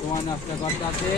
তোমার নাস্তা করতে আছে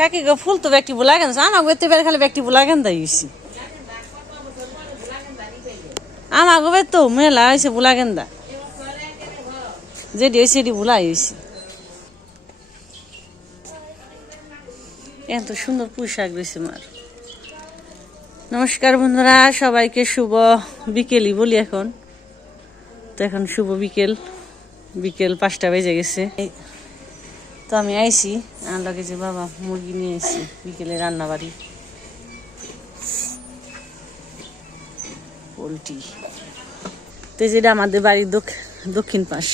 কাকি গো ফুল তো ব্যক্তি বুলাগেন আমার গো এবার খালি ব্যক্তি বুলাগেন দাইছি আমার গো তো মেলা হয়েছে বুলাগেন দা যেটি হয়েছে এটি বুলাই হয়েছে এত সুন্দর পোশাক রয়েছে মার। নমস্কার বন্ধুরা, সবাইকে শুভ বিকেলই বলি এখন তো। এখন শুভ বিকেল, বিকেল 5টা বেজে গেছে। তো আমি আইছি আর লাগে যে বাবা মুরগি নিয়ে এসেছি বিকেলে রান্না বাড়ি পোলট্রি। তো যেটা আমাদের বাড়ির দক্ষিণ পাশ।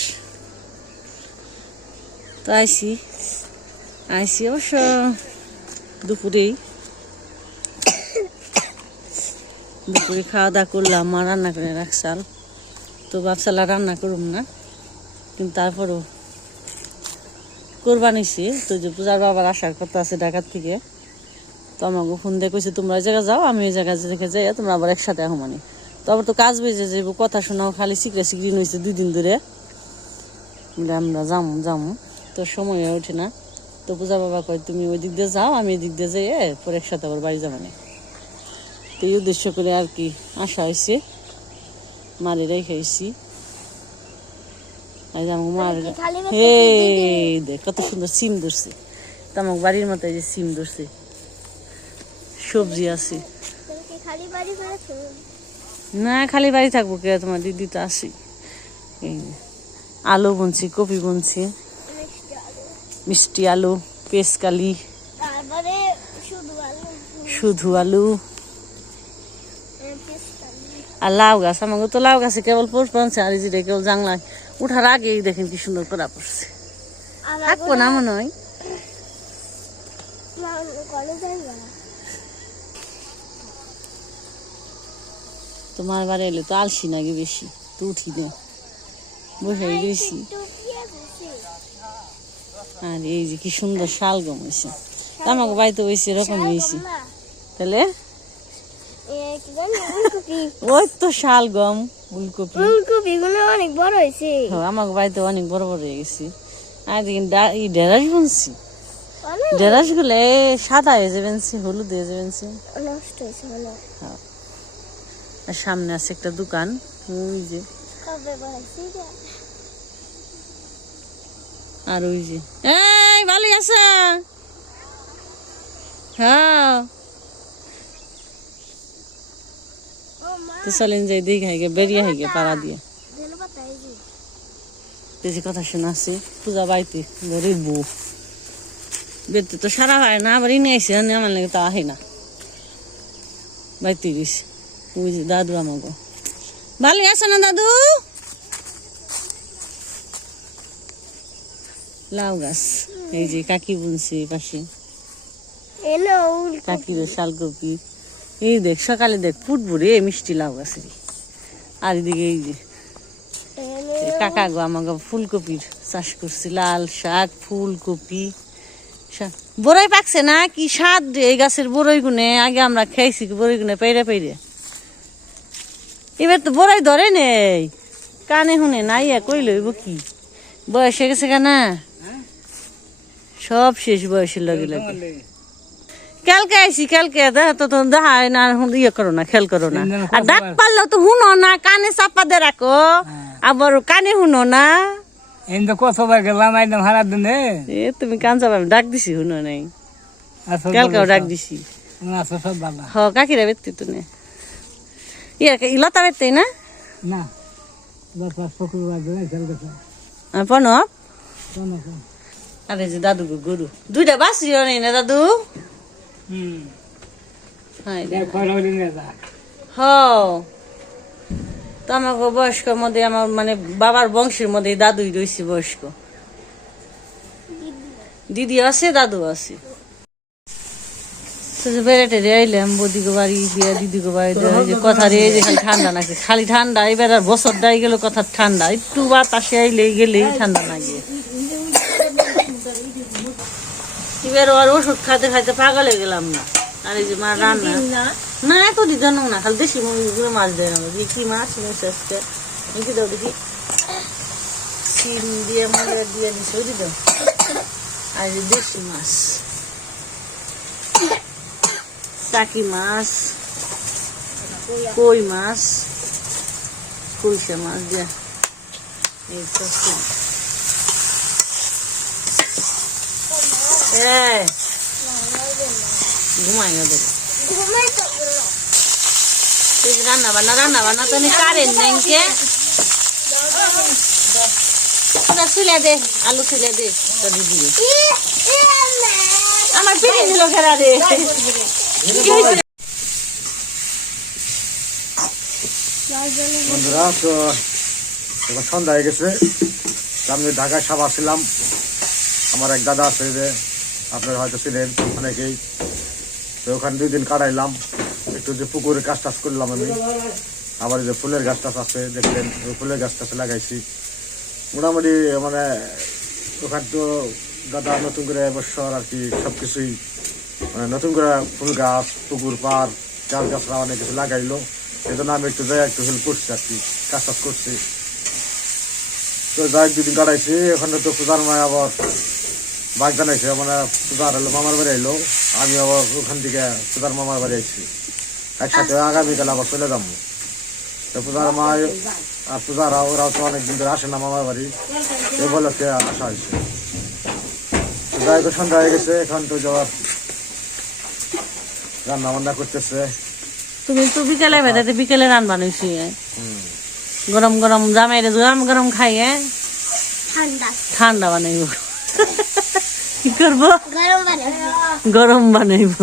তো আইছি অবশ্য দুপুরে খাওয়া দাওয়া করলাম, মা রান্না করে রাখছাল। তো ভাবসালা রান্না করুম না, কিন্তু তারপরও কোরবানিছি। তো যে পূজার বাবার আসার কথা আছে ঢাকার থেকে, তো আমাকে ফোন দিয়ে কইছে তোমরা ওই জায়গায় যাও, আমি ওই জায়গায় দেখে যাই, তোমরা আবার একসাথে আহো। মানে তো আবার তো কাজ বেজে যাইব, কথা শোনাও খালি সিকড়ি নইছে 2 দিন ধরে। আমরা যামু তো সময় হয়ে ওঠে না। তো পূজা বাবা কয় তুমি ওই দিক দিয়ে যাও, আমি এই দিক দিয়ে যাই, পরে একসাথে আবার বাড়ি যাবো না। তো এই উদ্দেশ্য করে আর কি আসা হয়েছে, মারে রেখেছি। দেখ কত সুন্দর সিম ধরছে, তো আমার বাড়ির মতো যে সিম ধরছে, সবজি আছে না। খালি বাড়ি থাকবো কে, তোমার দিদি তো আসি। আলু বুনছি, কপি বুনছি, মিষ্টি আলু, পেঁচকালি, শুধু আলু আর লাউ গাছ। আমাকে তো লাউ গাছে কেবল পোষ বানছে, আর যেটা কেবল জাংলায় উঠার আগেই দেখেন কি সুন্দর করা পড়ছে। থাকবো না মনে হয়। তোমার বাড়ি এলে তো আলসি নাকি বেশি, তো উঠি না, বসে গেছি। আর এই যে কি সুন্দর শালগম হয়েছে, আমাকে বাড়িতে হয়েছে এরকম হয়েছে। তাহলে ওই তো শালগম, ফুলকপি গুলো অনেক বড় হয়েছে। আমার বাড়িতে অনেক বড় বড় হয়ে গেছে। আর ঢেঁড়স বুনছি, ঢেঁড়স গুলো সাদা হয়ে যাবেন, হলুদ হয়ে যাবেন, নষ্ট হয়েছে। আর সামনে আছে একটা দোকান, ওই যে আর ওই যে এই ভালোই আছে। হ্যাঁ চলেন যাই দেখি, হাইগে বেরিয়ে হাইগে পাড়া দিয়ে বেশি কথা শোনাচ্ছি। পূজা বাড়িতে ঘরের বউ বেরতে তো সারা হয় না, আবার ইনে আইসি আমার লাগে তা আহে না, বাড়িতে গেছি। ওই যে দাদু আমাকে ভালো আছে না দাদু। লাউ গাছ এই যে কাকি বুনছি পাশে, কাকির শালকপি। এই দেখ সকালে দেখ ফুটবুরে মিষ্টি লাউ গাছে। আর এদিকে এই যে কাকা গো আমাকে ফুলকপির চাষ করছি, লাল শাক ফুলকপি। বড়ই পাকছে না, কি স্বাদ রে এই গাছের বড়ই গুনে। আগে আমরা খেয়েছি বড়ই গুনে পেরে পেরে, এবার তো বড়ই ধরে নেই, কানে শুনে নাই কই লইব কি, বয়স হয়ে গেছে কেনা, সব শেষ বয়সের লগে লাগে। কালকে আইসি, কালকে তো দেখা না, ইয়ে করো না, খেয়াল করো না। আর ডাক পারলো তো শুনো না, কানে চাপা দিয়ে রাখো, আবার কানে শুনো না। কতবার গেলাম একদম হারা দিনে। এ তুমি কান চাপা, ডাক দিছি শুনো নাই, কালকেও ডাক দিছি। সব ভালো। হ কাকিরা বেরতে তো নে, লতা বেরতে না প্রণব। আরে যে দাদু গরু দুইটা বাঁচিও নেই না দাদু। হ তো আমাকে বয়স্কর মধ্যে, আমার মানে বাবার বংশের মধ্যে দাদুই রয়েছে বয়স্ক, দিদি আছে দাদু আছে। বেড়াতে আইলাম বদিকে বাড়ি দিয়া, দিদিকে বাড়ি দেওয়া, যে কথা রে যে খালি ঠান্ডা নাকি, খালি ঠান্ডা। এবার আর বছর দাই গেল কথা ঠান্ডা, একটু বাতাসে আইলেই গেলেই ঠান্ডা না গিয়ে। এবার আর ওষুধ খাইতে খাইতে পাগল হয়ে গেলাম না। আর এই যে মা রান্না না এত দি জানো না, খালি দেশি মুরগিগুলো মাছ দেয় না। কি মাছ আজকে দেখি দাও, দেখি সিম দিয়ে মরে দিয়ে দিছে, ওই দিদি। আর দেশি মাছ, টাকি মাছ, কই মাছ, কইসা মাছ দিয়ে এই ঘুমাই গেল। রান্না বান্না তো কারেন্ট নাই, চুলে দে, আলু চুলে দে, দিদি আমার পিড়ি দিল খেলা রে। বন্ধুরা, তো এখন সন্ধ্যা হয়ে গেছে। আমি ঢাকায় সাবার ছিলাম, আমার এক দাদা আছে যে আপনারা হয়তো ছিলেন অনেকেই, তো ওখানে 2 দিন কাটাইলাম। একটু যে পুকুরে গাছ টাছ করলাম আমি, আবার যে ফুলের গাছ টাছ আছে দেখলেন, ওই ফুলের গাছ টাছ লাগাইছি মোটামুটি। মানে ওখানে তো দাদা নতুন করে এবছর আর কি সবকিছুই মানে নতুন করে ফুল গাছ, পুকুর পার, গাছ গাছরা অনেক কিছু লাগাইলো। এই জন্য আমি একটু যাই একটু হেল্প করছি আর কি, কাজ টাজ করছি। তো যাই 2 দিন কাটাইছি। ওখানে তো পূজার মায় আবার বাঘ জানাইছে, মানে পূজার হলো মামার বাড়ি আইলো, আমি আবার ওখান থেকে পূজার মামার বাড়ি আইছি। একসাথে আগামীকাল আবার চলে যাবো। তো পূজার মায় আর পূজারা ওরাও তো অনেকদিন ধরে আসে না মামার বাড়ি, এই বলকে আসা হয়েছে। যাই তো সন্ধ্যা হয়ে গেছে, এখন তো যাওয়ার রান্না বান্না করতেছে। তুমি তো বিকেলে বেড়াতে বিকেলে রান বানাইছি, গরম গরম জামাই গরম গরম খাই, ঠান্ডা বানাইব। কি করবো, গরম বানাইব।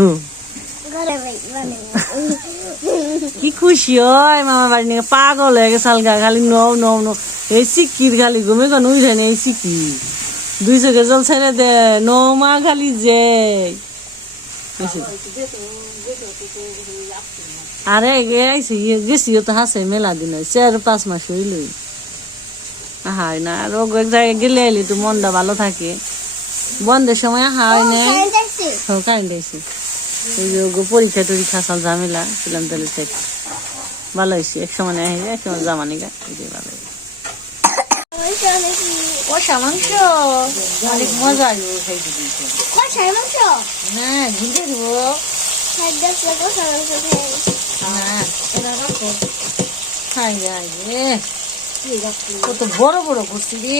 কি খুশি হয় মামা বাড়ি নিয়ে, পাগল হয়ে গেছে আলগা, খালি নৌ নৌ নৌ এই সিকির খালি ঘুমে কেন উঠে নেই, সিকি 2 চোখে জল ছেড়ে দে, নৌমা খালি যে। আরে আইসি গেছিও তো হাসে মেলা দিন, 4-5 মাস হইলই। হাই না আর এক জায়গায় গেলে এলি তো মনটা ভালো থাকে। বন্ধের সময় হাই নাই, কারেন্ট আইসি। এই যে পরীক্ষা টরীক্ষা সব ঝামেলা ছিলাম, তাহলে ঠিক ভালো হয়েছে। এক সময় নেই, এক সময় জামানি গা, এটাই ভালো। কষা মাংস অনেক মজা আসবে খাইতে দিতে। না ঘুরে দিব কত বড় বড় করছি রে।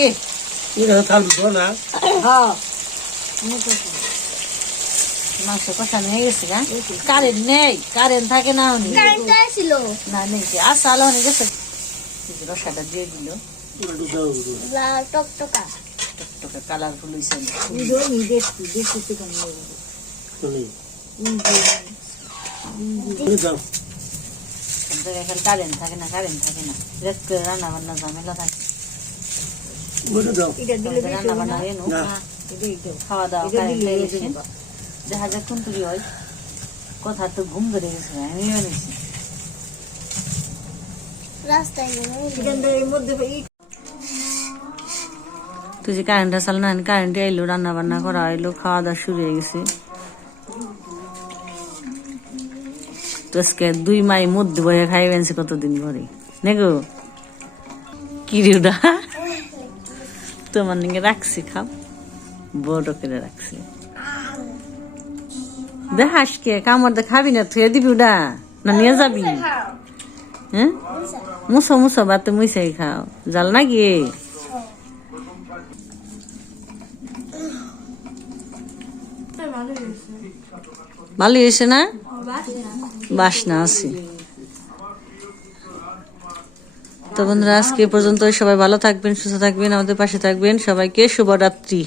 মাংস কষানো হয়ে গেছে, কারেন্ট নেই, কারেন্ট থাকে না না নেই, আসা আলো হয়ে গেছে। রসাটা দিয়ে দিল, টকটকা কালারফুল হয়েছে। কারেন্ট থাকে না, কারেন্ট থাকে না, রান্না বান্না ঝামেলা থাকে। রান্না বান্না খাওয়া দাওয়া দেখা যাক কোন তুই হয় কথা তো ঘুম ধরে গেছে আমিও নিছি তুই যে কারেন্টটা চাল না কারেন্ট আইলো রান্না বান্না করা হইলো খাওয়া দাওয়া শুরু হয়ে গেছে তো আজকে 2 মাই মধ্যে বয়ে খাইবেন কতদিন পরে নেগো কি রে ওটা তোমার নিকে রাখছি খাও বড় করে রাখছি দেখাস কে কামড় দে খাবি না থুয়ে দিবি ওটা না নিয়ে যাবি হ্যাঁ মুসো মুসো বাতে মুসাই খাও জাল না গিয়ে ভালো হয়েছে না বাসনা আছে তো বন্ধুরা আজকে পর্যন্ত সবাই ভালো থাকবেন সুস্থ থাকবেন আমাদের পাশে থাকবেন সবাইকে শুভরাত্রি।